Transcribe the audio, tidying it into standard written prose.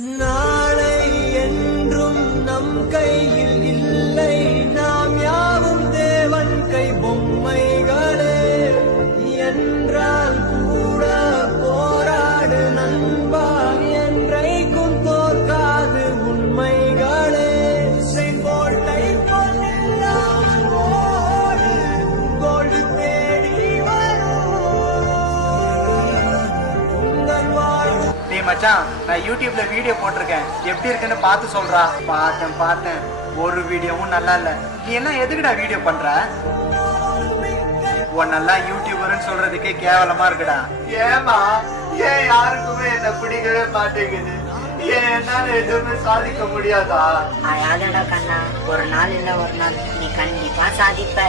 நாளை என்றும் நம் கையில் இல்லை, நாம் யாவும் தேவன் கை பொம்மைகளே. என்றால் கூட போராடு நண்பா, என்றைக்கும் தோற்காது உண்மைகளே. செங்கோட்டை பொன்னில்லாமல் ஓடு, கோடு தேடி வரும் உங்கள் வாழ்வு. டேய் மச்சான், நான் யூடியூப்ல வீடியோ போட்டிருக்கேன், எப்படி இருக்குன்னு பார்த்து சொல்றா. பார்த்தேன், ஒரு வீடியோவும் நல்லா இல்ல. நீ என்ன எதுக்குடா வீடியோ பண்ற? உன்னெல்லாம் யூடியூபர்னு சொல்றதுக்கே கேவலமா இருக்குடா. ஏமா ஏன் யாருக்குமே என்ன பிடிக்கவே மாட்டேங்குது? ஏன் என்னால எதுவுமே சாதிக்க முடியாதா? அழாதடா கண்ணா, ஒரு நாள் இல்ல ஒரு நாள் நீ கண்டிப்பா சாதிப்ப.